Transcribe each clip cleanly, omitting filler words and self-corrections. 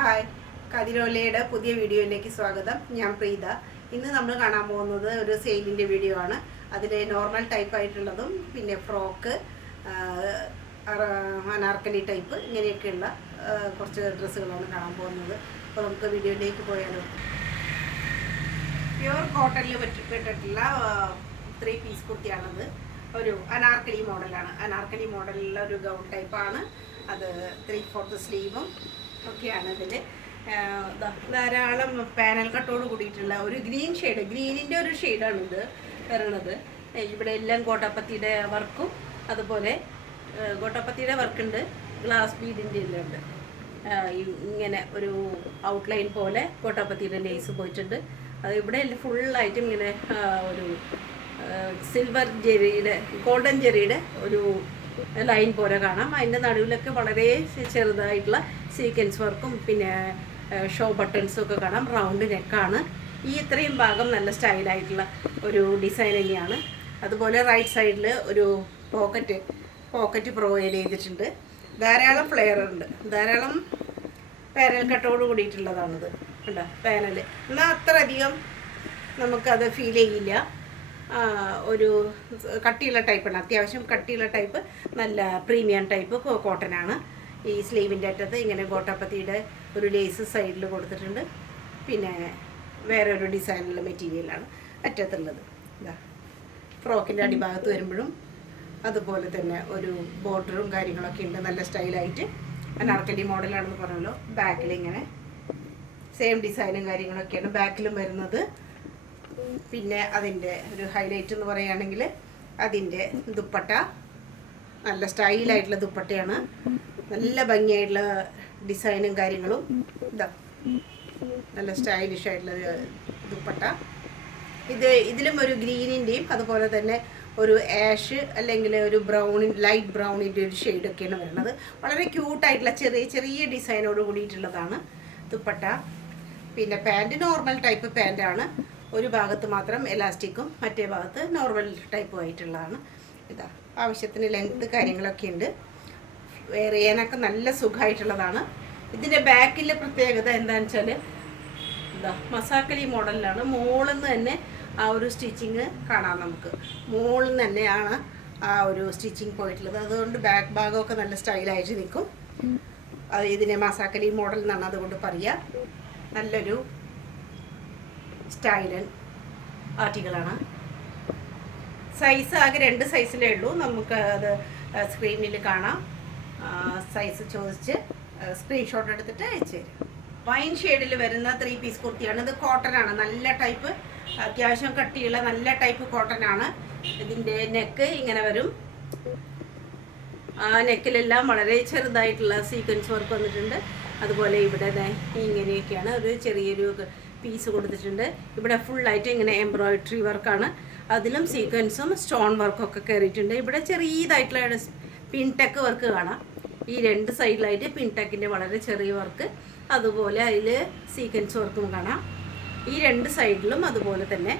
Hi, കതിരോലയുടെ പുതിയ വീഡിയോയിലേക്ക് സ്വാഗതം. ഞാൻ പ്രീത. ഇന്ന് നമ്മൾ കാണാൻ പോകുന്നത് ഒരു സെയിലിൻ്റെ വീഡിയോ ആണ്. അതിൽ നോർമൽ ടൈപ്പ് ആയിട്ടുള്ളതും പിന്നെ ഫ്രോക്ക്, അനാർക്കലി ടൈപ്പ് ഇങ്ങനെയൊക്കെയുള്ള കുറച്ച് ഡ്രസ്സുകളാണ് കാണാൻ പോകുന്നത്. അപ്പോൾ നമുക്ക് വീഡിയോയിലേക്ക് പോയാലോ. പ്യുവർ കോട്ടണിൽ പെട്ടിട്ടുള്ള 3 പീസ് കുർത്തിയാണത്. ഒരു അനാർക്കലി മോഡലാണ്. അനാർക്കലി മോഡലിലുള്ള ഒരു ഗൗൺ ടൈപ്പാണ് അത്. 3/4 സ്ലീവും ഒക്കെയാണ് ഇതിൽ. ധാരാളം പാനൽ കട്ടോട് കൂടിയിട്ടുള്ള ഒരു ഗ്രീൻ ഷെയ്ഡ്, ഗ്രീനിൻ്റെ ഒരു ഷെയ്ഡാണ് ഇത് വരണത്. ഇവിടെ എല്ലാം ഗോട്ടാപ്പത്തിയുടെ വർക്കും അതുപോലെ ഗോട്ടാപ്പത്തിയുടെ വർക്കുണ്ട്, ഗ്ലാസ് ബീഡിൻ്റെ എല്ലാം ഉണ്ട്. ഇങ്ങനെ ഒരു ഔട്ട്ലൈൻ പോലെ ഗോട്ടാപ്പത്തിയുടെ ലേസ് പോയിട്ടുണ്ട്. അത് ഇവിടെ ഫുള്ളായിട്ടും ഇങ്ങനെ ഒരു സിൽവർ ജെറിയുടെ, ഗോൾഡൻ ജെറിയുടെ ഒരു ലൈൻ പോലെ കാണാം. അതിൻ്റെ നടുവിലൊക്കെ വളരെ ചെറുതായിട്ടുള്ള സീക്വൻസ് വർക്കും പിന്നെ ഷോ ബട്ടൺസും ഒക്കെ കാണാം. റൗണ്ട് നെക്കാണ്. ഈ ഇത്രയും ഭാഗം നല്ല സ്റ്റൈലായിട്ടുള്ള ഒരു ഡിസൈൻ തന്നെയാണ്. അതുപോലെ റൈറ്റ് സൈഡിൽ ഒരു പോക്കറ്റ് പ്രൊവൈഡ് ചെയ്തിട്ടുണ്ട്. ധാരാളം ഫ്ലെയർ ഉണ്ട്, ധാരാളം പാനൽ കട്ടോട് കൂടിയിട്ടുള്ളതാണിത്. കണ്ടോ പാനൽ. എന്നാൽ അത്ര അധികം നമുക്കത് ഫീൽ ചെയ്യില്ല. ഒരു കട്ടിയുള്ള ടൈപ്പാണ്, അത്യാവശ്യം കട്ടിയുള്ള ടൈപ്പ്, നല്ല പ്രീമിയം ടൈപ്പ് കോട്ടനാണ്. ഈ സ്ലീവിൻ്റെ അറ്റത്ത് ഇങ്ങനെ ഗോട്ടാപ്പത്തിയുടെ ഒരു ലേസ് സൈഡിൽ കൊടുത്തിട്ടുണ്ട്. പിന്നെ വേറെ ഒരു ഡിസൈനുള്ള മെറ്റീരിയലാണ് അറ്റത്തുള്ളത്. ഇതാ ഫ്രോക്കിൻ്റെ അടിഭാഗത്ത് വരുമ്പോഴും അതുപോലെ തന്നെ ഒരു ബോർഡറും കാര്യങ്ങളൊക്കെ ഉണ്ട്. നല്ല സ്റ്റൈലായിട്ട് അനാർക്കലി മോഡലാണെന്ന് പറഞ്ഞല്ലോ. ബാക്കിൽ ഇങ്ങനെ സെയിം ഡിസൈനും കാര്യങ്ങളൊക്കെയാണ് ബാക്കിലും വരുന്നത്. പിന്നെ അതിൻ്റെ ഒരു ഹൈലൈറ്റ് എന്ന് പറയുകയാണെങ്കിൽ അതിൻ്റെ ദുപ്പട്ട നല്ല സ്റ്റൈലായിട്ടുള്ള ദുപ്പട്ടയാണ്. നല്ല ഭംഗിയായിട്ടുള്ള ഡിസൈനും കാര്യങ്ങളും. ഇതാ നല്ല സ്റ്റൈലിഷ് ആയിട്ടുള്ള ദുപ്പട്ട. ഇതിലും ഒരു ഗ്രീനിൻ്റെയും അതുപോലെ തന്നെ ഒരു ആഷ് അല്ലെങ്കിൽ ഒരു ലൈറ്റ് ബ്രൗണിൻ്റെ ഒരു ഷെയ്ഡൊക്കെയാണ് വരുന്നത്. വളരെ ക്യൂട്ടായിട്ടുള്ള ചെറിയ ചെറിയ ഡിസൈനോട് കൂടിയിട്ടുള്ളതാണ് ദുപ്പട്ട. പിന്നെ പാൻറ് നോർമൽ ടൈപ്പ് പാൻറ്റാണ്. ഒരു ഭാഗത്ത് മാത്രം എലാസ്റ്റിക്കും മറ്റേ ഭാഗത്ത് നോർമൽ ടൈപ്പും ആയിട്ടുള്ളതാണ്. ഇതാ ആവശ്യത്തിന് ലെങ്ത്ത് കാര്യങ്ങളൊക്കെ ഉണ്ട്. വെയർ ചെയ്യാനൊക്കെ നല്ല സുഖമായിട്ടുള്ളതാണ്. ഇതിൻ്റെ ബാക്കിലെ പ്രത്യേകത എന്താണെന്ന് വെച്ചാൽ ഇതാ മസാക്കലി മോഡലിലാണ്. മോളിൽ നിന്ന് തന്നെ ആ ഒരു സ്റ്റിച്ചിങ് കാണാം നമുക്ക്. മോളിൽ നിന്ന് തന്നെയാണ് ആ ഒരു സ്റ്റിച്ചിങ് പോയിട്ടുള്ളത്. അതുകൊണ്ട് ബാക്ക് ഭാഗമൊക്കെ നല്ല സ്റ്റൈലായിട്ട് നിൽക്കും. അത് ഇതിനെ മസാക്കലി മോഡൽ എന്നാണ് അതുകൊണ്ട് പറയുക. നല്ലൊരു സ്റ്റൈലൻ ആർട്ടിക്കിളാണ്. സൈസ് ആകെ 2 സൈസിലേ ഉള്ളൂ. നമുക്ക് അത് സ്ക്രീനിൽ കാണാം. സൈസ് ചോദിച്ച് സ്ക്രീൻഷോട്ട് എടുത്തിട്ട് അയച്ചു തരും. വൈൻ ഷെയ്ഡിൽ വരുന്ന 3 പീസ് കുർത്തിയാണ്. ഇത് കോട്ടനാണ്, നല്ല ടൈപ്പ്, അത്യാവശ്യം കട്ടിയുള്ള നല്ല ടൈപ്പ് കോട്ടനാണ്. ഇതിൻ്റെ നെക്ക് ഇങ്ങനെ വരും. ആ നെക്കിലെല്ലാം വളരെ ചെറുതായിട്ടുള്ള സീക്വൻസ് വർക്ക് വന്നിട്ടുണ്ട്. അതുപോലെ ഇവിടെ ഇങ്ങനെയൊക്കെയാണ് ഒരു ചെറിയൊരു പീസ് കൊടുത്തിട്ടുണ്ട്. ഇവിടെ ഫുള്ളായിട്ട് ഇങ്ങനെ എംബ്രോയിഡറി വർക്കാണ്. അതിലും സീക്വൻസും സ്റ്റോൺ വർക്കൊക്കെ കയറിയിട്ടുണ്ട്. ഇവിടെ ചെറിയതായിട്ടുള്ള പിൻടെക്ക് വർക്ക് കാണാം. ഈ 2 സൈഡിലായിട്ട് പിൻടെക്കിൻ്റെ വളരെ ചെറിയ വർക്ക്, അതുപോലെ അതിൽ സീക്വൻസ് വർക്കും കാണാം. ഈ 2 സൈഡിലും അതുപോലെ തന്നെ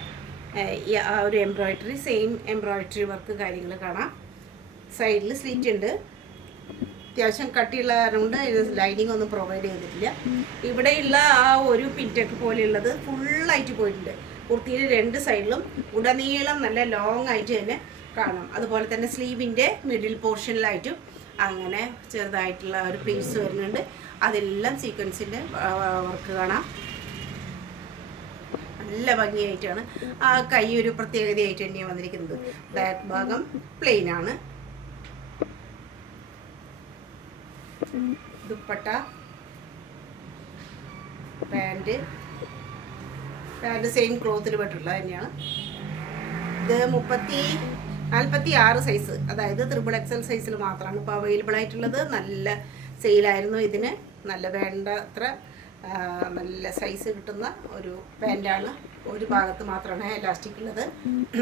ആ ഒരു എംബ്രോയിഡറി, സെയിം എംബ്രോയിഡറി വർക്ക് കാര്യങ്ങൾ കാണാം. സൈഡിൽ സ്ലിറ്റ് ഉണ്ട്. അത്യാവശ്യം കട്ടിയുള്ള കാരണമുണ്ട്. ഇത് ലൈനിങ് ഒന്നും പ്രൊവൈഡ് ചെയ്തിട്ടില്ല. ഇവിടെയുള്ള ആ ഒരു പിൻടെക്ക് പോലെയുള്ളത് ഫുള്ളായിട്ട് പോയിട്ടുണ്ട്. കുർത്തിയിൽ 2 സൈഡിലും ഉടനീളം നല്ല ലോങ് ആയിട്ട് തന്നെ കാണാം. അതുപോലെ തന്നെ സ്ലീവിൻ്റെ മിഡിൽ പോർഷനിലായിട്ടും അങ്ങനെ ചെറുതായിട്ടുള്ള ഒരു പ്ലീറ്റ്സ് വരുന്നുണ്ട്. അതെല്ലാം സീക്വൻസിൻ്റെ വർക്ക് കാണാം. നല്ല ഭംഗിയായിട്ടാണ്. ആ കൈ ഒരു പ്രത്യേകതയായിട്ട് തന്നെയാണ് വന്നിരിക്കുന്നത്. ബാക്ക് ഭാഗം പ്ലെയിൻ ആണ്. ദുപ്പട്ട, പാൻറ് സെയിം ക്ലോത്തിൽ പെട്ടുള്ളത് തന്നെയാണ്. ഇത് 46 സൈസ്, അതായത് XXL സൈസിൽ മാത്രമാണ് ഇപ്പോൾ അവൈലബിൾ ആയിട്ടുള്ളത്. നല്ല സെയിലായിരുന്നു ഇതിന്. നല്ല വേണ്ടത്ര നല്ല സൈസ് കിട്ടുന്ന ഒരു പാൻറ്റാണ്. ഒരു ഭാഗത്ത് മാത്രമാണ് എലാസ്റ്റിക് ഉള്ളത്,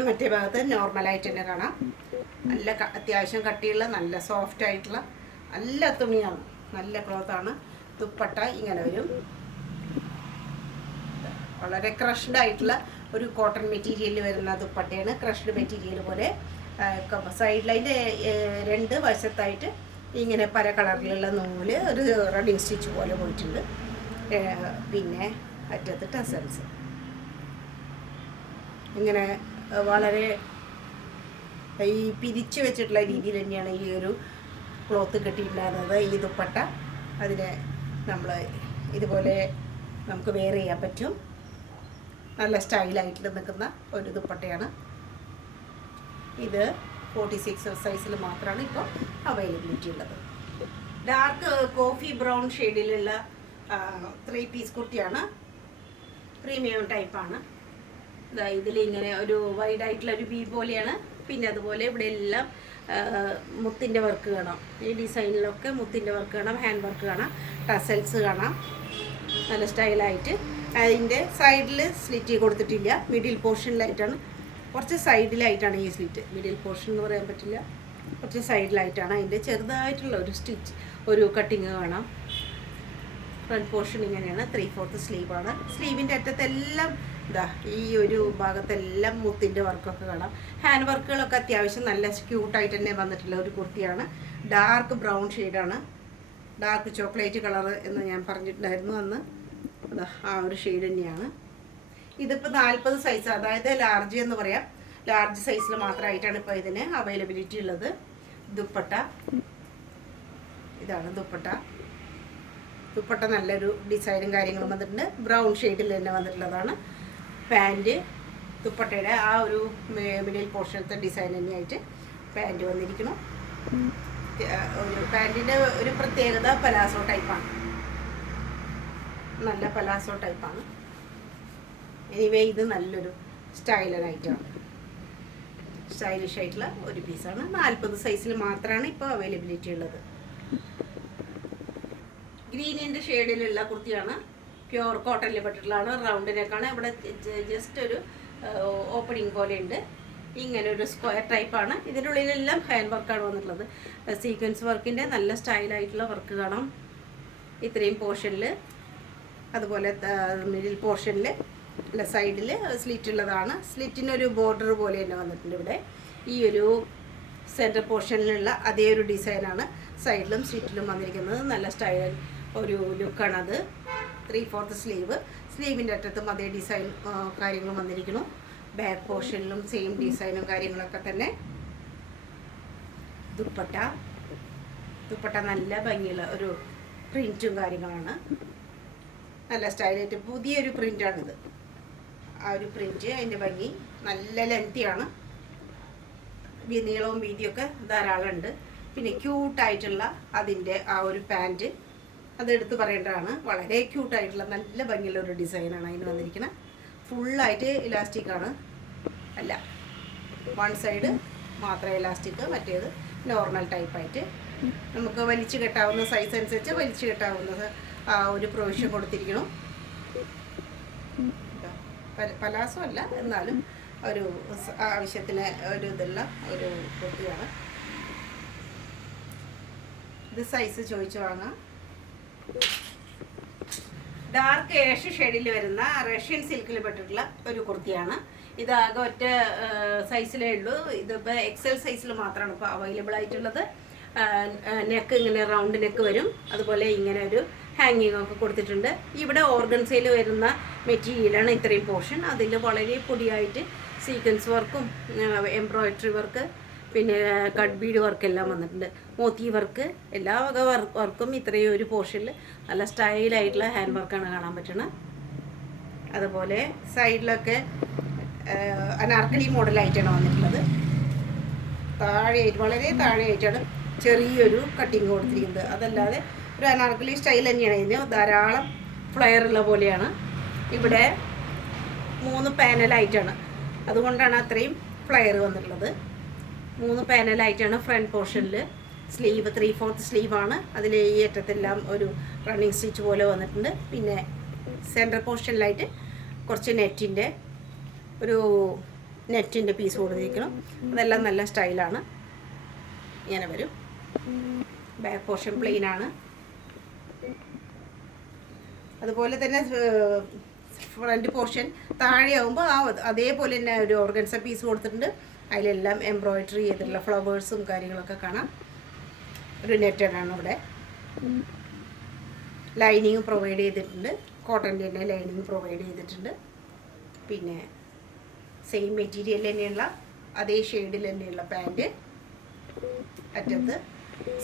മറ്റേ ഭാഗത്ത് നോർമലായിട്ട് തന്നെ കാണാം. നല്ല അത്യാവശ്യം കട്ടിയുള്ള നല്ല സോഫ്റ്റ് ആയിട്ടുള്ള നല്ല തുണിയാണ്, നല്ല ക്ലോത്താണ്. ദുപ്പട്ട ഇങ്ങനെ വരും. വളരെ ക്രഷ്ഡ് ആയിട്ടുള്ള ഒരു കോട്ടൺ മെറ്റീരിയലിൽ വരുന്ന ദുപ്പട്ടയാണ്. ക്രഷ്ഡ് മെറ്റീരിയൽ പോലെ സൈഡിലതിൻ്റെ 2 വശത്തായിട്ട് ഇങ്ങനെ പല കളറിലുള്ള നൂല് ഒരു റണ്ണിങ് സ്റ്റിച്ച് പോലെ പോയിട്ടുണ്ട്. പിന്നെ അറ്റത്ത് ടസൽസ്. ഇങ്ങനെ വളരെ ഈ പിരിച്ചു വെച്ചിട്ടുള്ള രീതിയിൽ തന്നെയാണ് ഈ ഒരു ക്ലോത്ത് കെട്ടിയിട്ടുണ്ടായിരുന്നത്. ഈ ദുപ്പട്ട അതിനെ നമ്മൾ ഇതുപോലെ നമുക്ക് വെയർ ചെയ്യാൻ പറ്റും. നല്ല സ്റ്റൈലായിട്ട് നിൽക്കുന്ന ഒരു ദുപ്പട്ടയാണ് ഇത്. 46 സൈസിൽ മാത്രമാണ് ഇപ്പോൾ അവൈലബിലിറ്റി ഉള്ളത്. ഡാർക്ക് കോഫി ബ്രൗൺ ഷെയ്ഡിലുള്ള 3 പീസ് കുർത്തിയാണ്. പ്രീമിയം ടൈപ്പാണ്. ഇതിലിങ്ങനെ ഒരു വൈഡായിട്ടുള്ള ഒരു ബി പോലെയാണ്. പിന്നെ അതുപോലെ ഇവിടെ എല്ലാം മുത്തിൻ്റെ വർക്ക് കാണാം. ഈ ഡിസൈനിലൊക്കെ മുത്തിൻ്റെ വർക്ക് കാണാം, ഹാൻഡ് വർക്ക് കാണാം, ടസൽസ് കാണാം. നല്ല സ്റ്റൈലായിട്ട്. അതിൻ്റെ സൈഡിൽ സ്ലിറ്റ് കൊടുത്തിട്ടില്ല, മിഡിൽ പോർഷനിലായിട്ടാണ്, കുറച്ച് സൈഡിലായിട്ടാണ് ഈ സ്ലിറ്റ്. മിഡിൽ പോർഷൻ എന്ന് പറയാൻ പറ്റില്ല, കുറച്ച് സൈഡിലായിട്ടാണ്. അതിൻ്റെ ചെറുതായിട്ടുള്ള ഒരു സ്റ്റിച്ച്, ഒരു കട്ടിങ് കാണാം. ഫ്രണ്ട് പോർഷൻ ഇങ്ങനെയാണ്. 3/4 സ്ലീവാണ്. സ്ലീവിൻ്റെ അറ്റത്തെല്ലാം ഇതാ ഈ ഒരു ഭാഗത്തെല്ലാം മുത്തിൻ്റെ വർക്കൊക്കെ കാണാം. ഹാൻഡ് വർക്കുകളൊക്കെ അത്യാവശ്യം നല്ല ക്യൂട്ടായിട്ട് തന്നെ വന്നിട്ടുള്ള ഒരു കുർത്തിയാണ്. ഡാർക്ക് ബ്രൗൺ ഷെയ്ഡാണ്. ഡാർക്ക് ചോക്ലേറ്റ് കളർ എന്ന് ഞാൻ പറഞ്ഞിട്ടുണ്ടായിരുന്നു അന്ന്. ആ ഒരു ഷെയ്ഡ് തന്നെയാണ്. ഇതിപ്പോൾ 40 സൈസ്, അതായത് ലാർജ് എന്ന് പറയാം. ലാർജ് സൈസിൽ മാത്രമായിട്ടാണ് ഇപ്പോൾ ഇതിന് അവൈലബിലിറ്റി ഉള്ളത്. ദുപ്പട്ട ഇതാണ്. ദുപ്പട്ട നല്ലൊരു ഡിസൈനും കാര്യങ്ങളും വന്നിട്ടുണ്ട്. ബ്രൗൺ ഷെയ്ഡിൽ തന്നെ വന്നിട്ടുള്ളതാണ്. പാൻറ്റ് ദുപ്പട്ടയുടെ ആ ഒരു മിഡിൽ പോർഷനത്തെ ഡിസൈൻ തന്നെയായിട്ട് പാൻറ്റ് വന്നിരിക്കണം. ഒരു പാൻറ്റിൻ്റെ ഒരു പ്രത്യേകത പലാസോ ടൈപ്പാണ്. നല്ല പലാസോ ടൈപ്പാണ്. എനിവേ ഇത് നല്ലൊരു സ്റ്റൈലറായിട്ടാണ്, സ്റ്റൈലിഷ് ആയിട്ടുള്ള ഒരു പീസാണ്. 40 സൈസിൽ മാത്രമാണ് ഇപ്പോൾ അവൈലബിലിറ്റി ഉള്ളത്. ഗ്രീനിൻ്റെ ഷെയ്ഡിലുള്ള കുർത്തിയാണ്. പ്യുവർ കോട്ടണിൽ പെട്ടിട്ടുള്ളതാണ്. റൗണ്ട് നെക്കാണ്. ഇവിടെ ജസ്റ്റ് ഒരു ഓപ്പണിങ് പോലെ ഉണ്ട്. ഇങ്ങനെ ഒരു സ്ക്വയർ ടൈപ്പാണ്. ഇതിൻ്റെ ഉള്ളിലെല്ലാം ഹാൻഡ് വർക്കാണ് വന്നിട്ടുള്ളത്. സീക്വൻസ് വർക്കിൻ്റെ നല്ല സ്റ്റൈലായിട്ടുള്ള വർക്ക് കാണാം ഇത്രയും പോർഷനിൽ. അതുപോലെ മിഡിൽ പോർഷനിൽ അല്ല സൈഡിൽ സ്ലിറ്റ് ഉള്ളതാണ്. സ്ലിറ്റിനൊരു ബോർഡർ പോലെ തന്നെ വന്നിട്ടുണ്ട്. ഇവിടെ ഈ ഒരു സെൻറ്റർ പോർഷനിലുള്ള അതേ ഒരു ഡിസൈനാണ് സൈഡിലും സ്ലിറ്റിലും വന്നിരിക്കുന്നത്. നല്ല സ്റ്റൈൽ ഒരു ലുക്കാണത്. 3/4 സ്ലീവ്. സ്ലീവിൻ്റെ അറ്റത്തും അതേ ഡിസൈൻ കാര്യങ്ങളും വന്നിരിക്കുന്നു. ബാക്ക് പോർഷനിലും സെയിം ഡിസൈനും കാര്യങ്ങളൊക്കെ തന്നെ. ദുപ്പട്ട നല്ല ഭംഗിയുള്ള ഒരു പ്രിൻറ്റും കാര്യങ്ങളാണ്. നല്ല സ്റ്റൈലായിട്ട് പുതിയൊരു പ്രിൻ്റാണിത്. ആ ഒരു പ്രിൻറ്റ്, അതിൻ്റെ ഭംഗി നല്ല ലെങ്തിയാണ്. നീളവും വീതിയൊക്കെ ധാരാളം ഉണ്ട്. പിന്നെ ക്യൂട്ടായിട്ടുള്ള അതിൻ്റെ ആ ഒരു പാൻറ്റ് അതെടുത്ത് പറയേണ്ടതാണ്. വളരെ ക്യൂട്ടായിട്ടുള്ള നല്ല ഭംഗിയുള്ള ഒരു ഡിസൈനാണ് അതിന് വന്നിരിക്കുന്നത്. ഫുള്ളായിട്ട് ഇലാസ്റ്റിക്കാണ്. അല്ല, വൺ സൈഡ് മാത്രം ഇലാസ്റ്റിക്, മറ്റേത് നോർമൽ ടൈപ്പായിട്ട് നമുക്ക് വലിച്ചു കെട്ടാവുന്ന സൈസ് അനുസരിച്ച് വലിച്ചു കെട്ടാവുന്നത് ആ ഒരു പ്രൊവിഷൻ കൊടുത്തിരിക്കണം. പലാസോ അല്ല, എന്നാലും ഒരു ആവശ്യത്തിന് ഒരു ഇതുള്ള ഒരു കുർത്തിയാണ്. ഇത് സൈസ് ചോദിച്ചു വാങ്ങാം. ഡാർക്ക് ഏഷ് ഷെയ്ഡിൽ വരുന്ന റഷ്യൻ സിൽക്കിൽ പെട്ടിട്ടുള്ള ഒരു കുർത്തിയാണ്. ഇതാകെ ഒറ്റ സൈസിലേ ഉള്ളൂ. ഇതിപ്പോൾ എക്സൽ സൈസിൽ മാത്രമാണ് ഇപ്പോൾ അവൈലബിൾ ആയിട്ടുള്ളത്. നെക്ക് ഇങ്ങനെ റൗണ്ട് നെക്ക് വരും. അതുപോലെ ഇങ്ങനെ ഒരു ഹാങ്ങിങ് ഒക്കെ കൊടുത്തിട്ടുണ്ട്. ഇവിടെ ഓർഗൻസയിൽ വരുന്ന മെറ്റീരിയലാണ് ഇത്രയും പോർഷൻ. അതിൽ വളരെ പൊടിയായിട്ട് സീക്വൻസ് വർക്കും എംബ്രോയിഡറി വർക്ക് പിന്നെ കട്ട് ബീഡ് വർക്കെല്ലാം വന്നിട്ടുണ്ട്. മോത്തി വർക്ക് എല്ലാ വക വർക്കും ഇത്രയും ഒരു പോർഷനിൽ നല്ല സ്റ്റൈലായിട്ടുള്ള ഹാൻഡ് വർക്കാണ് കാണാൻ പറ്റുന്നത്. അതുപോലെ സൈഡിലൊക്കെ അനാർക്കലി മോഡലായിട്ടാണ് വന്നിട്ടുള്ളത്. താഴെയായിട്ട് വളരെ താഴെയായിട്ടാണ് ചെറിയൊരു കട്ടിങ് കൊടുത്തിരിക്കുന്നത്. അതല്ലാതെ ഒരു അനാർക്കലി സ്റ്റൈൽ തന്നെയാണ്. ഇതിന് ധാരാളം ഫ്ലെയർ ഉള്ള പോലെയാണ്. ഇവിടെ 3 പാനലായിട്ടാണ്, അതുകൊണ്ടാണ് അത്രയും ഫ്ലെയർ വന്നിട്ടുള്ളത്. 3 പാനലായിട്ടാണ് ഫ്രണ്ട് പോർഷനിൽ. സ്ലീവ് 3/4 സ്ലീവാണ്. അതിൽ ഈ അറ്റത്തെല്ലാം ഒരു റണ്ണിങ് സ്റ്റിച്ച് പോലെ വന്നിട്ടുണ്ട്. പിന്നെ സെൻറ്റർ പോർഷനിലായിട്ട് കുറച്ച് നെറ്റിൻ്റെ പീസ് കൊടുത്തിരിക്കണം. അതെല്ലാം നല്ല സ്റ്റൈലാണ്. ഇങ്ങനെ വരും. ബാക്ക് പോർഷൻ പ്ലെയിൻ ആണ്. അതുപോലെ തന്നെ ഫ്രണ്ട് പോർഷൻ താഴെയാകുമ്പോൾ അതേപോലെ തന്നെ ഒരു ഓർഗൻസ പീസ് കൊടുത്തിട്ടുണ്ട്. അതിലെല്ലാം എംബ്രോയിഡറി ചെയ്തിട്ടുള്ള ഫ്ലവേഴ്സും കാര്യങ്ങളൊക്കെ കാണാം. ഒരു നെറ്റഡാണ് ഇവിടെ. ലൈനിങ് പ്രൊവൈഡ് ചെയ്തിട്ടുണ്ട്. കോട്ടൻ്റെ തന്നെ ലൈനിങ് പ്രൊവൈഡ് ചെയ്തിട്ടുണ്ട്. പിന്നെ സെയിം മെറ്റീരിയൽ തന്നെയുള്ള അതേ ഷെയ്ഡിൽ തന്നെയുള്ള പാൻറ്റ്, അറ്റത്ത്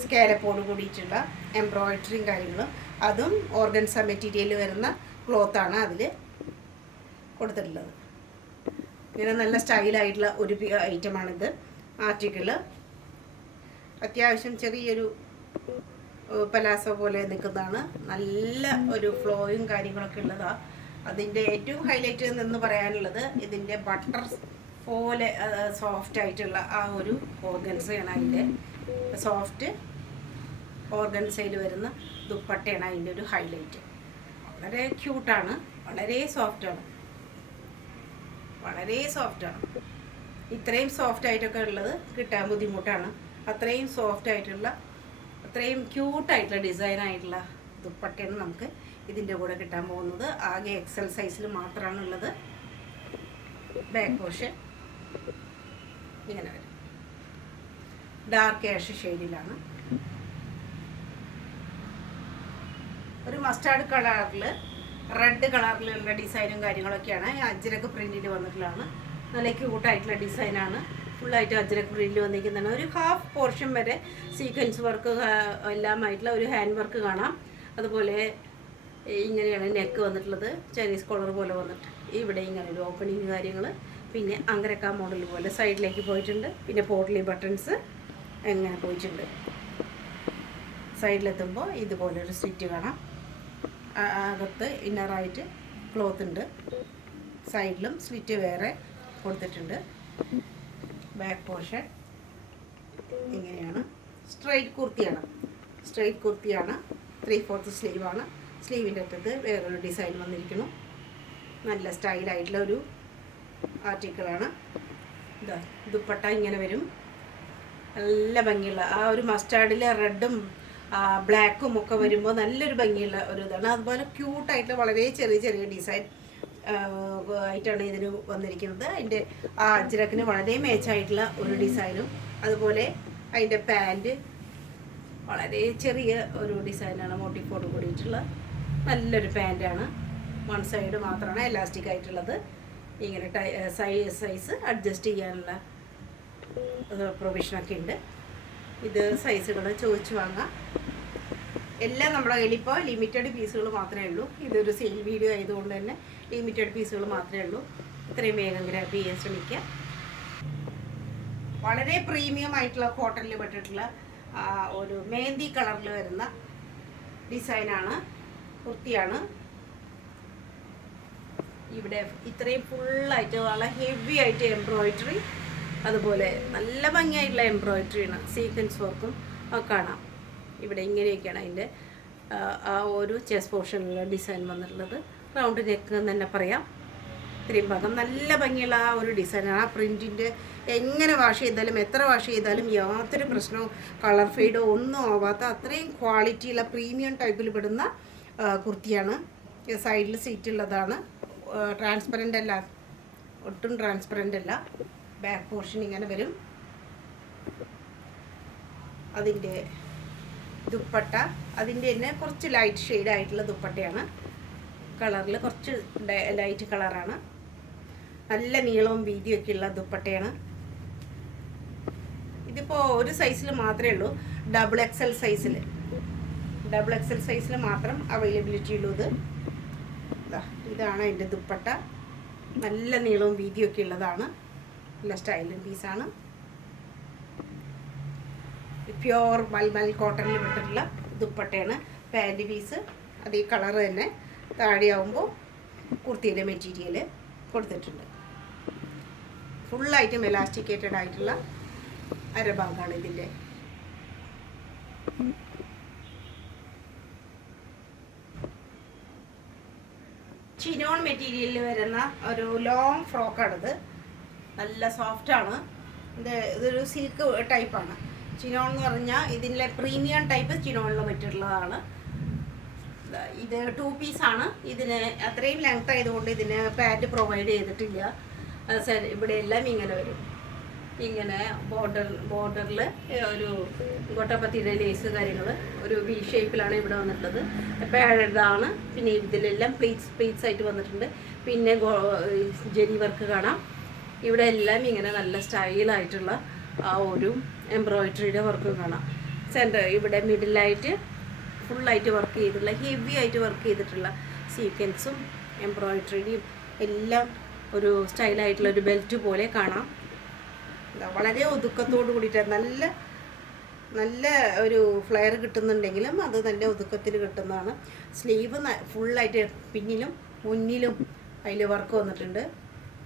സ്കാലപ്പോട് കൂടിയിട്ടുള്ള എംബ്രോയിഡറിയും കാര്യങ്ങളും, അതും ഓർഗൻസ മെറ്റീരിയൽ വരുന്ന ക്ലോത്താണ് അതിൽ കൊടുത്തിട്ടുള്ളത്. ഇങ്ങനെ നല്ല സ്റ്റൈലായിട്ടുള്ള ഒരു ഐറ്റമാണിത്. ആർട്ടിക്കിള് അത്യാവശ്യം ചെറിയൊരു പലാസോ പോലെ നിൽക്കുന്നതാണ്. നല്ല ഒരു ഫ്ലോയും കാര്യങ്ങളൊക്കെ ഉള്ളതാണ്. അതിൻ്റെ ഏറ്റവും ഹൈലൈറ്റ് എന്ന് പറയാനുള്ളത് ഇതിൻ്റെ ബട്ടർ പോലെ സോഫ്റ്റ് ആയിട്ടുള്ള ആ ഒരു ഓർഗൻസയാണ്. അതിൻ്റെ സോഫ്റ്റ് ഓർഗൻസയിൽ വരുന്ന ദുപ്പട്ടയാണ് അതിൻ്റെ ഒരു ഹൈലൈറ്റ്. വളരെ ക്യൂട്ടാണ്, വളരെ സോഫ്റ്റാണ്, വളരെ സോഫ്റ്റാണ്. ഇത്രയും സോഫ്റ്റ് ആയിട്ടൊക്കെ ഉള്ളത് കിട്ടാൻ ബുദ്ധിമുട്ടാണ്. അത്രയും സോഫ്റ്റ് ആയിട്ടുള്ള, അത്രയും ക്യൂട്ടായിട്ടുള്ള ഡിസൈനായിട്ടുള്ള ദുപ്പട്ടയാണ് നമുക്ക് ഇതിൻ്റെ കൂടെ കിട്ടാൻ പോകുന്നത്. ആകെ എക്സൽ സൈസിൽ മാത്രമാണ് ഉള്ളത്. ബാക്ക് പോർഷൻ ഇങ്ങനെ വരും. ഡാർക്ക് ആഷ് ഷെയ്ഡിലാണ്. ഒരു മസ്റ്റാർഡ് കളറിൽ റെഡ് കളറിലുള്ള ഡിസൈനും കാര്യങ്ങളൊക്കെയാണ്. അജ്രക്ക് പ്രിന്റിൽ വന്നിട്ടുള്ളതാണ്. നല്ല ക്യൂട്ടായിട്ടുള്ള ഡിസൈനാണ്. ഫുള്ളായിട്ട് അജ്രക്ക് പ്രിന്റിൽ വന്നിരിക്കുന്നതാണ്. ഒരു ഹാഫ് പോർഷൻ വരെ സീക്വൻസ് വർക്ക് എല്ലാമായിട്ടുള്ള ഒരു ഹാൻഡ് വർക്ക് കാണാം. അതുപോലെ ഇങ്ങനെയാണ് നെക്ക് വന്നിട്ടുള്ളത്. ചൈനീസ് കോളർ പോലെ വന്നിട്ട് ഇവിടെ ഇങ്ങനെ ഒരു ഓപ്പണിങ് കാര്യങ്ങൾ. പിന്നെ അങ്കരക്ക മോഡൽ പോലെ സൈഡിലേക്ക് പോയിട്ടുണ്ട്. പിന്നെ പോട്ട്ലി ബട്ടൺസ് എങ്ങനെ പോയിട്ടുണ്ട്. സൈഡിലെത്തുമ്പോൾ ഇതുപോലൊരു സ്റ്റിച്ച് കാണാം. അകത്ത് ഇന്നറായിട്ട് ക്ലോത്ത് ഉണ്ട്. സൈഡിലും സ്ലിറ്റ് വേറെ കൊടുത്തിട്ടുണ്ട്. ബാക്ക് പോർഷൻ ഇങ്ങനെയാണ്. സ്ട്രൈറ്റ് കുർത്തിയാണ്. സ്ട്രൈറ്റ് കുർത്തിയാണ്. 3/4 സ്ലീവാണ്. സ്ലീവിൻ്റെ അറ്റത്ത് വേറൊരു ഡിസൈൻ വന്നിരിക്കുന്നു. നല്ല സ്റ്റൈലായിട്ടുള്ള ഒരു ആർട്ടിക്കിളാണ്. ഇതാ ദുപ്പട്ട ഇങ്ങനെ വരും. നല്ല ഭംഗിയുള്ള ആ ഒരു മസ്റ്റാർഡിലെ റെഡും ബ്ലാക്കും ഒക്കെ വരുമ്പോൾ നല്ലൊരു ഭംഗിയുള്ള ഒരു ഇതാണ്. അതുപോലെ ക്യൂട്ടായിട്ട് വളരെ ചെറിയ ചെറിയ ഡിസൈൻ ആയിട്ടാണ് ഇതിന് വന്നിരിക്കുന്നത്. അതിൻ്റെ ആ അജ്രക്കിന് വളരെ മേച്ചായിട്ടുള്ള ഒരു ഡിസൈനും, അതുപോലെ അതിൻ്റെ പാൻറ്റ് വളരെ ചെറിയ ഒരു ഡിസൈനാണ്. മോട്ടിഫോട് കൂടിയിട്ടുള്ള നല്ലൊരു പാൻറ്റാണ്. വൺ സൈഡ് മാത്രമാണ് എലാസ്റ്റിക് ആയിട്ടുള്ളത്. ഇങ്ങനെ സൈസ് അഡ്ജസ്റ്റ് ചെയ്യാനുള്ള പ്രൊവിഷനൊക്കെ ഉണ്ട്. ഇത് സൈസുകൾ ചോദിച്ച് വാങ്ങാം. എല്ലാം നമ്മുടെ കയ്യിൽ ഇപ്പോൾ ലിമിറ്റഡ് പീസുകൾ മാത്രമേ ഉള്ളൂ. ഇതൊരു സെയിൽ വീഡിയോ ആയതുകൊണ്ട് തന്നെ ലിമിറ്റഡ് പീസുകൾ മാത്രമേ ഉള്ളൂ. ഇത്രയും വേഗം ഗ്രാബ് ചെയ്യാൻ ശ്രമിക്കുക. വളരെ പ്രീമിയം ആയിട്ടുള്ള കോട്ടണിൽ പെട്ടിട്ടുള്ള ഒരു മെഹന്തി കളറിൽ വരുന്ന ഡിസൈനാണ്. കുർത്തിയാണ്. ഇവിടെ ഇത്രയും ഫുള്ളായിട്ട് വളരെ ഹെവി ആയിട്ട് എംബ്രോയിഡറി, അതുപോലെ നല്ല ഭംഗിയായിട്ടുള്ള എംബ്രോയിഡറിയാണ്. സീക്വൻസ് വർക്കും കാണാം. ഇവിടെ ഇങ്ങനെയൊക്കെയാണ് അതിൻ്റെ ആ ഒരു ചെസ്റ്റ് പോർഷനിലുള്ള ഡിസൈൻ വന്നിട്ടുള്ളത്. റൗണ്ട് നെക്ക് എന്ന് തന്നെ പറയാം. ഇത്രയും ഭാഗം നല്ല ഭംഗിയുള്ള ആ ഒരു ഡിസൈനാണ്. ആ പ്രിൻറ്റിൻ്റെ എങ്ങനെ വാഷ് ചെയ്താലും എത്ര വാഷ് ചെയ്താലും യാതൊരു പ്രശ്നവും കളർ ഫെയ്ഡോ ഒന്നും ആവാത്ത അത്രയും ക്വാളിറ്റിയുള്ള പ്രീമിയം ടൈപ്പിൽ പെടുന്ന കുർത്തിയാണ്. സൈഡിൽ സീറ്റ് ഉള്ളതാണ്. ട്രാൻസ്പെറൻ്റ് അല്ല, ഒട്ടും ട്രാൻസ്പെറൻ്റ് അല്ല. ബാക്ക് പോർഷൻ ഇങ്ങനെ വരും. അതിൻ്റെ ദുപ്പട്ട അതിൻ്റെ തന്നെ കുറച്ച് ലൈറ്റ് ഷെയ്ഡ് ആയിട്ടുള്ള ദുപ്പട്ടയാണ്. കളറിൽ കുറച്ച് ലൈറ്റ് കളറാണ്. നല്ല നീളവും വീതിയൊക്കെ ഉള്ള ദുപ്പട്ടയാണ്. ഇതിപ്പോൾ ഒരു സൈസിൽ മാത്രമേ ഉള്ളൂ. ഡബിൾ എക്സൽ സൈസിൽ മാത്രം അവൈലബിലിറ്റി ഉള്ളൂ. ഇതാണ് അതിൻ്റെ ദുപ്പട്ട. നല്ല നീളവും വീതിയൊക്കെ ഉള്ളതാണ്. നല്ല സ്റ്റൈലും പീസാണ്. പ്യോർ മൽമൽ കോട്ടണിൽ പെട്ടിട്ടുള്ള ദുപ്പട്ടയാണ്. പാൻറ് പീസ് അത് ഈ കളർ തന്നെ താഴെയാവുമ്പോൾ കുർത്തിയുടെ മെറ്റീരിയൽ കൊടുത്തിട്ടുണ്ട്. ഫുള്ളായിട്ടും എലാസ്റ്റിക്കേറ്റഡ് ആയിട്ടുള്ള അരഭാഗമാണ് ഇതിൻ്റെ. ചിനോൺ മെറ്റീരിയലിൽ വരുന്ന ഒരു ലോങ് ഫ്രോക്കാണിത്. നല്ല സോഫ്റ്റാണ്. ഇതൊരു സിൽക്ക് ടൈപ്പാണ്. ചിനോൺ എന്ന് പറഞ്ഞാൽ ഇതിലെ പ്രീമിയം ടൈപ്പ് ചിനോണിൽ പറ്റിയിട്ടുള്ളതാണ്. ഇത് 2 പീസാണ്. ഇതിന് അത്രയും ലെങ്ത് ആയതുകൊണ്ട് ഇതിന് പാൻറ്റ് പ്രൊവൈഡ് ചെയ്തിട്ടില്ല. ഇവിടെ എല്ലാം ഇങ്ങനെ വരും. ഇങ്ങനെ ബോർഡറിൽ ഒരു ഗോട്ടാപ്പത്തിയുടെ ലേസ് കാര്യങ്ങൾ ഒരു വി ഷേപ്പിലാണ് ഇവിടെ വന്നിട്ടുള്ളത്. പാഡാണ്. പിന്നെ ഇതിലെല്ലാം പ്ലീറ്റ്സ് ആയിട്ട് വന്നിട്ടുണ്ട്. പിന്നെ ജെരി വർക്ക് കാണാം. ഇവിടെ എല്ലാം ഇങ്ങനെ നല്ല സ്റ്റൈലായിട്ടുള്ള ആ ഒരു എംബ്രോയിഡറിയുടെ വർക്ക് കാണാം. സെൻറ്റർ ഇവിടെ മിഡിലായിട്ട് ഫുള്ളായിട്ട് വർക്ക് ചെയ്തിട്ടുള്ള ഹെവി ആയിട്ട് വർക്ക് ചെയ്തിട്ടുള്ള സീക്വൻസും എംബ്രോയിഡറിയും എല്ലാം ഒരു സ്റ്റൈലായിട്ടുള്ള ഒരു ബെൽറ്റ് പോലെ കാണാം. വളരെ ഒതുക്കത്തോട് കൂടിയിട്ട് നല്ല ഒരു ഫ്ലെയർ കിട്ടുന്നുണ്ടെങ്കിലും അത് നല്ല ഒതുക്കത്തിൽ കിട്ടുന്നതാണ്. സ്ലീവ് ഫുള്ളായിട്ട് പിന്നിലും മുന്നിലും അതിൽ വർക്ക് വന്നിട്ടുണ്ട്.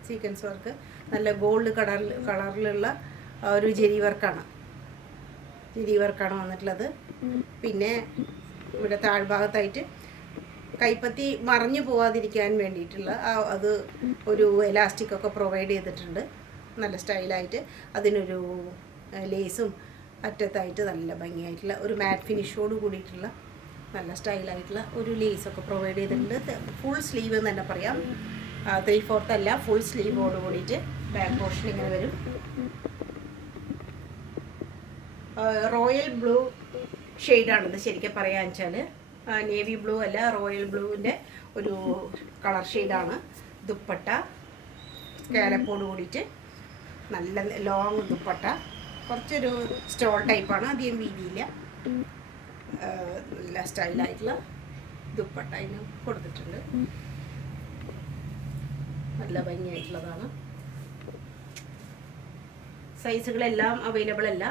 സീക്വൻസ് വർക്ക് നല്ല ഗോൾഡ് കളറിലുള്ള ഒരു ജെരി വർക്കാണ് വന്നിട്ടുള്ളത്. പിന്നെ ഇവിടെ താഴ്ഭാഗത്തായിട്ട് കൈപ്പത്തി മറിഞ്ഞു പോവാതിരിക്കാൻ വേണ്ടിയിട്ടുള്ള അത് ഒരു എലാസ്റ്റിക് ഒക്കെ പ്രൊവൈഡ് ചെയ്തിട്ടുണ്ട്. നല്ല സ്റ്റൈലായിട്ട് അതിനൊരു ലേസും അറ്റത്തായിട്ട് നല്ല ഭംഗിയായിട്ടുള്ള ഒരു മാറ്റ് ഫിനിഷോട് കൂടിയിട്ടുള്ള നല്ല സ്റ്റൈലായിട്ടുള്ള ഒരു ലേസൊക്കെ പ്രൊവൈഡ് ചെയ്തിട്ടുണ്ട്. ഫുൾ സ്ലീവ് എന്ന് തന്നെ പറയാം. 3/4 അല്ല, ഫുൾ സ്ലീവോട് കൂടിയിട്ട് ബാക്ക് പോർഷൻ ഇങ്ങനെ വരും. റോയൽ ബ്ലൂ ഷെയ്ഡാണിത് ശരിക്കും പറയാന്ന് വെച്ചാൽ. നേവി ബ്ലൂ അല്ല, റോയൽ ബ്ലൂവിൻ്റെ ഒരു കളർ ഷെയ്ഡാണ്. ദുപ്പട്ട സ്കാലപ്പോട് കൂടിയിട്ട് നല്ല ലോങ് ദുപ്പട്ട, കുറച്ചൊരു സ്റ്റോൾ ടൈപ്പാണ്, അധികം വീതിയില്ല. നല്ല സ്റ്റൈലായിട്ടുള്ള ദുപ്പട്ട അതിന് കൊടുത്തിട്ടുണ്ട്. നല്ല ഭംഗിയായിട്ടുള്ളതാണ്. സൈസുകളെല്ലാം അവൈലബിൾ അല്ല.